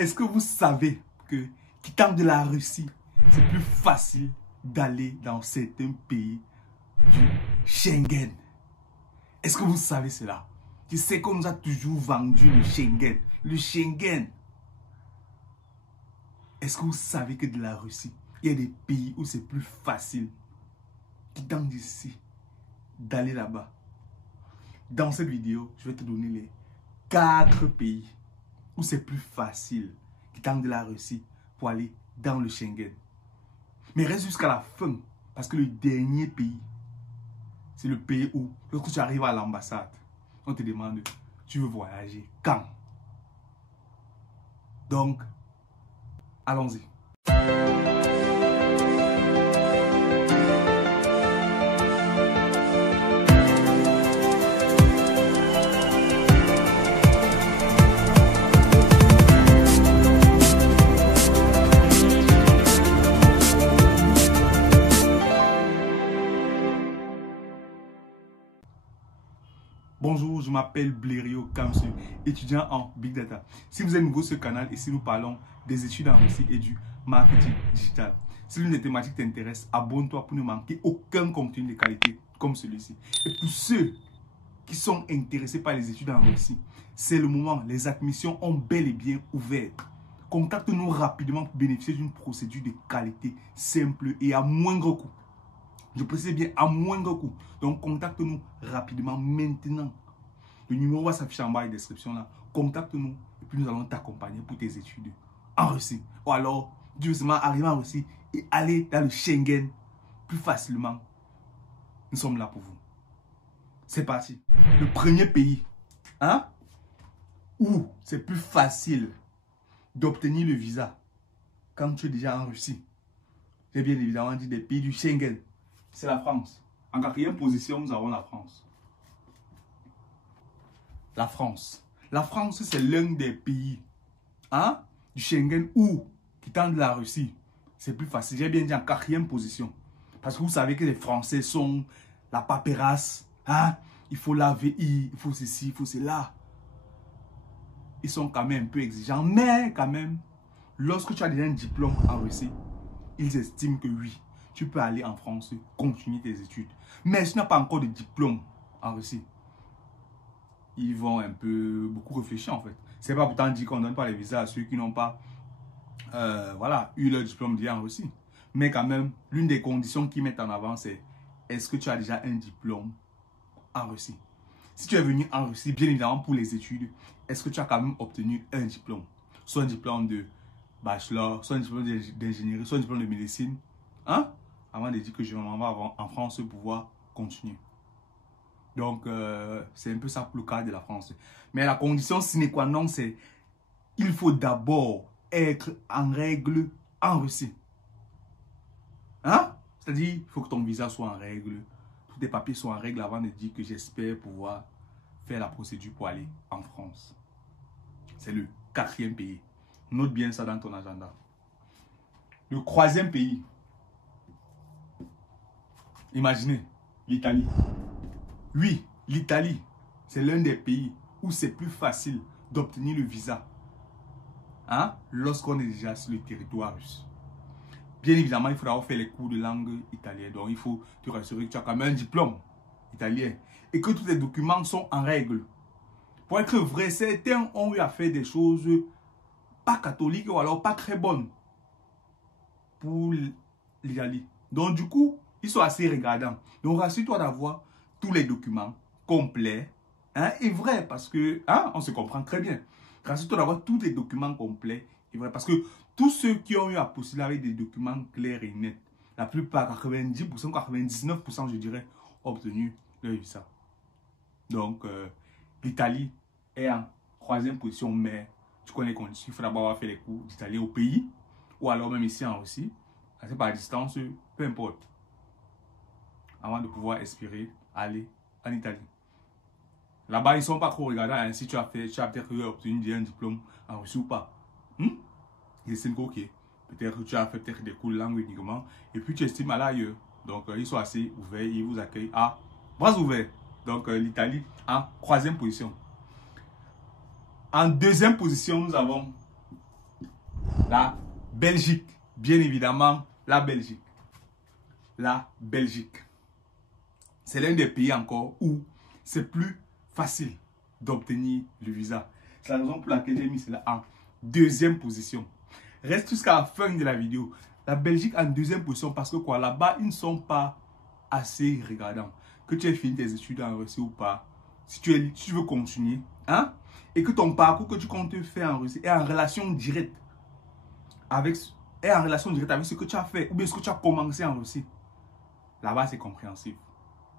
Est-ce que vous savez que, quittant de la Russie, c'est plus facile d'aller dans certains pays du Schengen? Est-ce que vous savez cela? Tu sais qu'on nous a toujours vendu le Schengen. Le Schengen. Est-ce que vous savez que de la Russie, il y a des pays où c'est plus facile, quittant d'ici, d'aller là-bas? Dans cette vidéo, je vais te donner les 4 pays où c'est plus facile, quittant de la Russie, pour aller dans le Schengen. Mais reste jusqu'à la fin, parce que le dernier pays, c'est le pays où, lorsque tu arrives à l'ambassade, on te demande, tu veux voyager quand? Donc, allons-y. Bonjour, je m'appelle Blériot Kamsu, étudiant en Big Data. Si vous êtes nouveau sur ce canal et si nous parlons des études en Russie et du marketing digital, si l'une des thématiques t'intéresse, abonne-toi pour ne manquer aucun contenu de qualité comme celui-ci. Et pour ceux qui sont intéressés par les études en Russie, c'est le moment, les admissions ont bel et bien ouvert. Contacte-nous rapidement pour bénéficier d'une procédure de qualité simple et à moindre coût. Je précise bien à moindre coût. Donc, contacte-nous rapidement maintenant. Le numéro va s'afficher en bas de la description là. Contacte-nous et puis nous allons t'accompagner pour tes études en Russie. Ou alors, justement, arriver en Russie et aller dans le Schengen plus facilement. Nous sommes là pour vous. C'est parti. Le premier pays, hein, où c'est plus facile d'obtenir le visa quand tu es déjà en Russie. J'ai bien évidemment dit des pays du Schengen. C'est la France. En 4e position, nous avons la France. La France. La France, c'est l'un des pays, hein, du Schengen où, quittant de la Russie, c'est plus facile. J'ai bien dit en 4e position. Parce que vous savez que les Français sont la paperasse. Hein, il faut la VI, il faut ceci, il faut cela. Ils sont quand même un peu exigeants. Mais quand même, lorsque tu as déjà un diplôme en Russie, ils estiment que oui, tu peux aller en France, continuer tes études. Mais si tu n'as pas encore de diplôme en Russie, ils vont un peu, beaucoup réfléchir en fait. C'est pas pourtant dit qu'on ne donne pas les visas à ceux qui n'ont pas voilà, eu leur diplôme déjà en Russie. Mais quand même, l'une des conditions qu'ils mettent en avant, c'est est-ce que tu as déjà un diplôme en Russie? Si tu es venu en Russie, bien évidemment pour les études, est-ce que tu as quand même obtenu un diplôme? Soit un diplôme de bachelor, soit un diplôme d'ingénierie, soit un diplôme de médecine. Hein? Avant de dire que je m'en vais en France pour pouvoir continuer. Donc, c'est un peu ça pour le cas de la France. Mais la condition sine qua non, c'est il faut d'abord être en règle en Russie. Hein? C'est-à-dire, il faut que ton visa soit en règle, tous tes papiers soient en règle avant de dire que j'espère pouvoir faire la procédure pour aller en France. C'est le 4e pays. Note bien ça dans ton agenda. Le 3e pays. Imaginez, l'Italie. Oui, l'Italie, c'est l'un des pays où c'est plus facile d'obtenir le visa, hein, lorsqu'on est déjà sur le territoire russe. Bien évidemment, il faudra faire les cours de langue italienne. Donc, il faut te rassurer que tu as quand même un diplôme italien et que tous tes documents sont en règle. Pour être vrai, certains ont eu à faire des choses pas catholiques ou alors pas très bonnes pour l'Italie. Donc, du coup, ils sont assez regardants. Donc, rassure-toi d'avoir tous les documents complets, hein, et vrais, parce que, hein, on se comprend très bien. Rassure-toi d'avoir tous les documents complets et vrais, parce que tous ceux qui ont eu à postuler avec des documents clairs et nets, la plupart, 90%, 99%, je dirais, ont obtenu leur visa. Donc, l'Italie est en 3e position, mais tu connais les conditions. Il faut d'abord avoir fait les cours d'italien au pays, ou alors même ici en Russie, c'est par distance, peu importe, avant de pouvoir espérer aller en Italie. Là-bas, ils ne sont pas trop regardants, hein, si tu as peut-être obtenu un diplôme en Russie ou pas. Ils estiment que ok, peut-être que tu as fait peut-être des cours de langue uniquement, et puis tu estimes aller ailleurs. Donc, ils sont assez ouverts, ils vous accueillent à bras ouverts. Donc, l'Italie en 3e position. En 2e position, nous avons La Belgique. Bien évidemment, la Belgique. La Belgique. C'est l'un des pays encore où c'est plus facile d'obtenir le visa. C'est la raison pour laquelle j'ai mis cela en deuxième position. Reste jusqu'à la fin de la vidéo. La Belgique en deuxième position parce que quoi, là-bas, ils ne sont pas assez regardants. Que tu aies fini tes études en Russie ou pas, si tu veux continuer, hein, et que ton parcours que tu comptes faire en Russie est en relation directe avec ce que tu as fait ou bien ce que tu as commencé en Russie, là-bas, c'est compréhensible.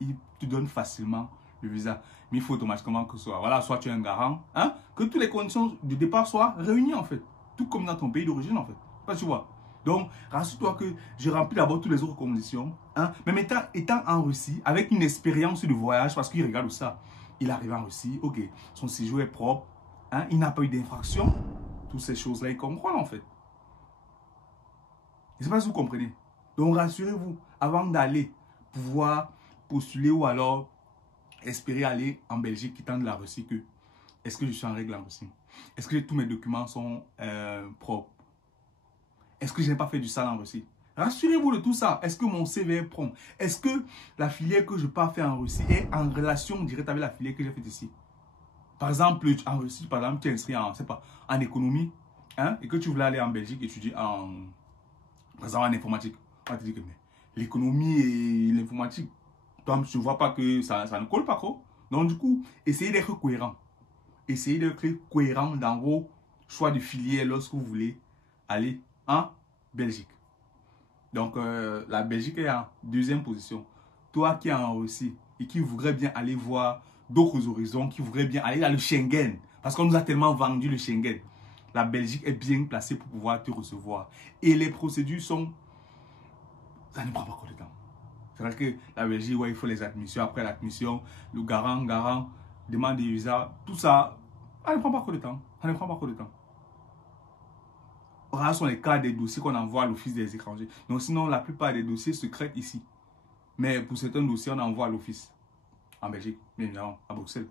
Ils te donnent facilement le visa. Mais il faut automatiquement que soit tu es un garant, hein, que toutes les conditions de départ soient réunies en fait. Tout comme dans ton pays d'origine en fait. Pas tu vois. Donc, rassure-toi que j'ai rempli d'abord toutes les autres conditions. Hein, même étant en Russie, avec une expérience de voyage, parce qu'il regarde ça. Il arrive en Russie, ok, son séjour est propre, hein, il n'a pas eu d'infraction. Toutes ces choses-là, il comprend en fait. Je ne sais pas si vous comprenez. Donc, rassurez-vous, avant d'aller pouvoir postuler ou alors espérer aller en Belgique quittant de la Russie, que est-ce que je suis en règle en Russie? Est-ce que tous mes documents sont propres? Est-ce que je n'ai pas fait du sale en Russie? Rassurez-vous de tout ça. Est-ce que mon CV est propre? Est-ce que la filière que je pars faire en Russie est en relation directe avec la filière que j'ai faite ici? Par exemple, en Russie, par exemple, tu es inscrit en économie, hein, et que tu voulais aller en Belgique étudier par exemple, en informatique. On va te dire que l'économie et l'informatique, donc, je ne vois pas que ça ne colle pas trop. Donc, du coup, essayez d'être cohérent. Essayez d'être cohérent dans vos choix de filière lorsque vous voulez aller en Belgique. Donc, la Belgique est en deuxième position. Toi qui es en Russie et qui voudrais bien aller voir d'autres horizons, qui voudrais bien aller dans le Schengen, parce qu'on nous a tellement vendu le Schengen, la Belgique est bien placée pour pouvoir te recevoir. Et les procédures sont... Ça ne prend pas trop de temps. C'est vrai que la Belgique, ouais, il faut les admissions. Après l'admission, le garant, demande des visas, tout ça, ça ne prend pas trop de temps. Ça ne prend pas trop de temps. Rares sont les cas des dossiers qu'on envoie à l'Office des étrangers. Donc sinon, la plupart des dossiers se traitent ici. Mais pour certains dossiers, on envoie à l'Office. En Belgique, bien évidemment, à Bruxelles.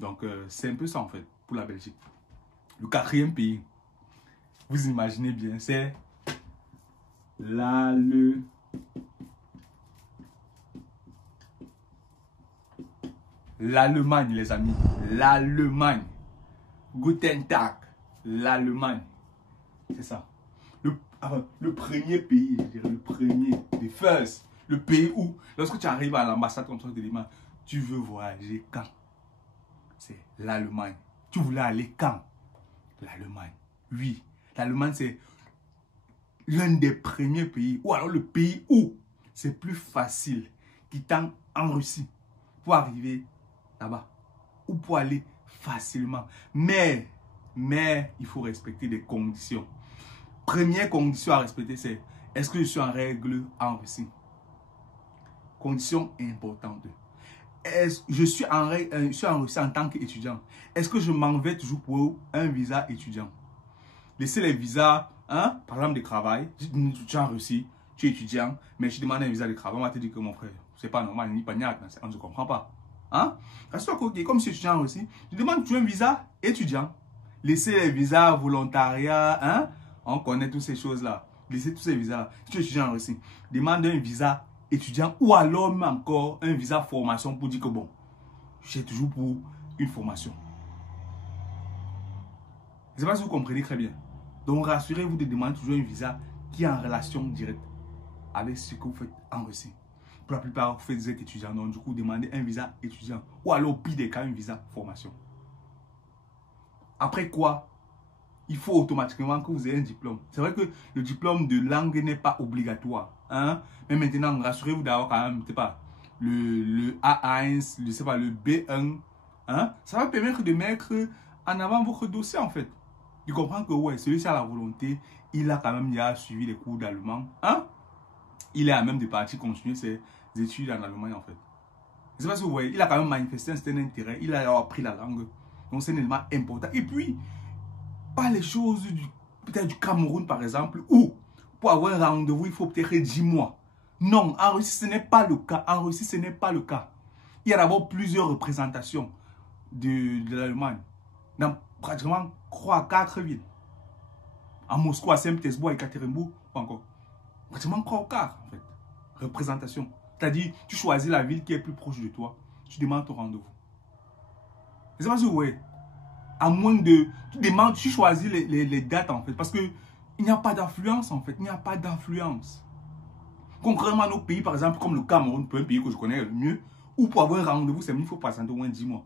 Donc c'est un peu ça en fait, pour la Belgique. Le quatrième pays, vous imaginez bien, c'est l'Allemagne. L'Allemagne, les amis. L'Allemagne. Guten Tag. L'Allemagne. C'est ça. Le premier pays, je dirais, le premier, the first. Le pays où, lorsque tu arrives à l'ambassade comme ça, tu veux voyager quand? C'est l'Allemagne. Tu voulais aller quand? L'Allemagne. Oui. L'Allemagne, c'est l'un des premiers pays, ou alors le pays où c'est plus facile, quittant en Russie, pour arriver là-bas, ou pour aller facilement. Mais, il faut respecter des conditions. Première condition à respecter, c'est est-ce que je suis en règle en Russie? Condition importante. Je suis en Russie en tant qu'étudiant. Est-ce que je m'en vais toujours pour un visa étudiant? Laissez les visas, hein, par exemple de travail. Tu es en Russie, tu es étudiant, mais je demande un visa de travail. On va te dire que mon frère, c'est pas normal, ni pas niaque, on ne se comprend pas. Hein? Comme si je suis en Russie, je demande tu as un visa étudiant. Laissez les visas volontariat, hein? On connaît toutes ces choses-là. Laissez tous ces visas-là. Si tu es étudiant en Russie, demande un visa étudiant ou alors même encore un visa formation pour dire que bon, j'ai toujours pour une formation. Je ne sais pas si vous comprenez très bien. Donc rassurez-vous de demander toujours un visa qui est en relation directe avec ce que vous faites en Russie. Pour la plupart, vous faites des étudiants, donc du coup, demandez un visa étudiant ou alors au pire des cas, un visa formation. Après quoi, il faut automatiquement que vous ayez un diplôme. C'est vrai que le diplôme de langue n'est pas obligatoire. Hein? Mais maintenant, rassurez-vous d'avoir quand même, le A1, le B1. Hein? Ça va permettre de mettre en avant votre dossier en fait. Tu comprends que ouais, celui-ci a la volonté, il a quand même suivi les cours d'allemand. Hein? Il est à même de partir continuer ses études en Allemagne en fait. Je ne sais pas si vous voyez, il a quand même manifesté un certain intérêt, il a appris la langue. Donc c'est un élément important. Et puis, pas les choses peut-être du Cameroun par exemple, où pour avoir un rendez-vous, il faut peut-être 10 mois. Non, en Russie, ce n'est pas le cas. En Russie, ce n'est pas le cas. Il y a d'abord plusieurs représentations de l'Allemagne dans pratiquement 3 à 4 villes. À Moscou, à Saint-Pétersbourg, à Ekaterinbourg, pas encore. Pratiquement encore au quart, en fait. Représentation. C'est-à-dire, tu choisis la ville qui est plus proche de toi. Tu demandes ton rendez-vous. C'est pas sûr, ouais. À moins de... Tu demandes, tu choisis les dates, en fait. Parce que il n'y a pas d'affluence, en fait. Il n'y a pas d'affluence. Concrètement, à nos pays, par exemple, comme le Cameroun, un pays que je connais le mieux, où pour avoir un rendez-vous, c'est il faut patienter au moins 10 mois.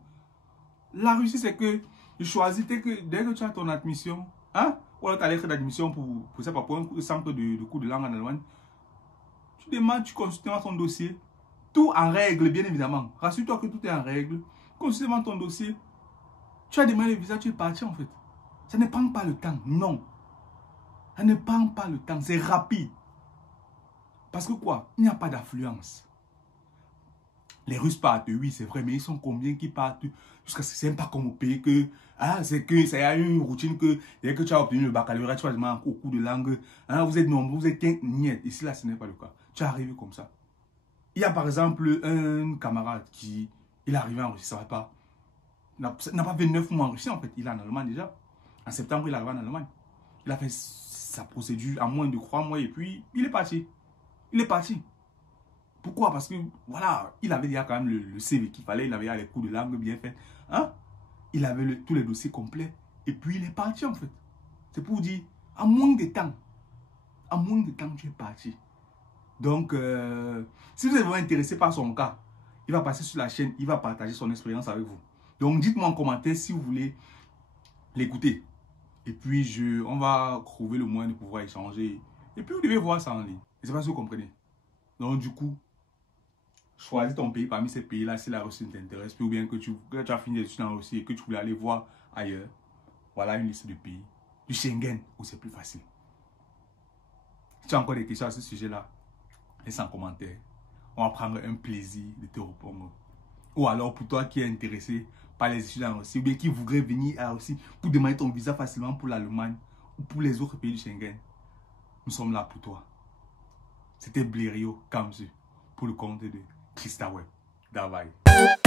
La Russie, c'est que tu choisis dès que tu as ton admission, hein, ou alors ta lettre d'admission pour un centre de cours de langue en Allemagne, tu demandes, tu consultes ton dossier, tout en règle, bien évidemment. Rassure-toi que tout est en règle. Consulte ton dossier, tu as demandé le visa, tu es parti en fait. Ça ne prend pas le temps, non. Ça ne prend pas le temps, c'est rapide. Parce que quoi? Il n'y a pas d'affluence. Les Russes partent, oui, c'est vrai, mais ils sont combien qui partent? Jusqu'à ce que c'est pas comme au pays que, c'est que ça y a une routine que dès que tu as obtenu le baccalauréat, tu vas demander au cours de langue, vous êtes nombreux, vous êtes 15, niet. Ici, là, ce n'est pas le cas. Tu es arrivé comme ça. Il y a par exemple un camarade qui, il est arrivé en Russie, ça va pas. Il n'a pas fait 9 mois en Russie, en fait. Il est en Allemagne déjà. En septembre, il est arrivé en Allemagne. Il a fait sa procédure en moins de 3 mois et puis il est parti. Il est parti. Pourquoi? Parce que, voilà, il avait déjà quand même le CV qu'il fallait. Il avait les cours de langue bien faits. Hein? Il avait tous les dossiers complets. Et puis, il est parti, en fait. C'est pour dire, en moins de temps, tu es parti. Donc, si vous êtes vraiment intéressé par son cas, il va passer sur la chaîne, il va partager son expérience avec vous. Donc, dites-moi en commentaire si vous voulez l'écouter. Et puis, on va trouver le moyen de pouvoir échanger. Et puis, vous devez voir ça en ligne. Je ne sais pas si vous comprenez. Donc, du coup, choisis ton pays parmi ces pays-là si la Russie t'intéresse. Ou bien que tu as fini les études en Russie et que tu voulais aller voir ailleurs. Voilà une liste de pays. Du Schengen, où c'est plus facile. Si tu as encore des questions à ce sujet-là, laisse en commentaire. On va prendre un plaisir de te répondre. Ou alors pour toi qui es intéressé par les études en Russie, ou bien qui voudrait venir à Russie pour demander ton visa facilement pour l'Allemagne ou pour les autres pays du Schengen, nous sommes là pour toi. C'était Blériot Kamzu pour le compte de Christa Web. Bye bye.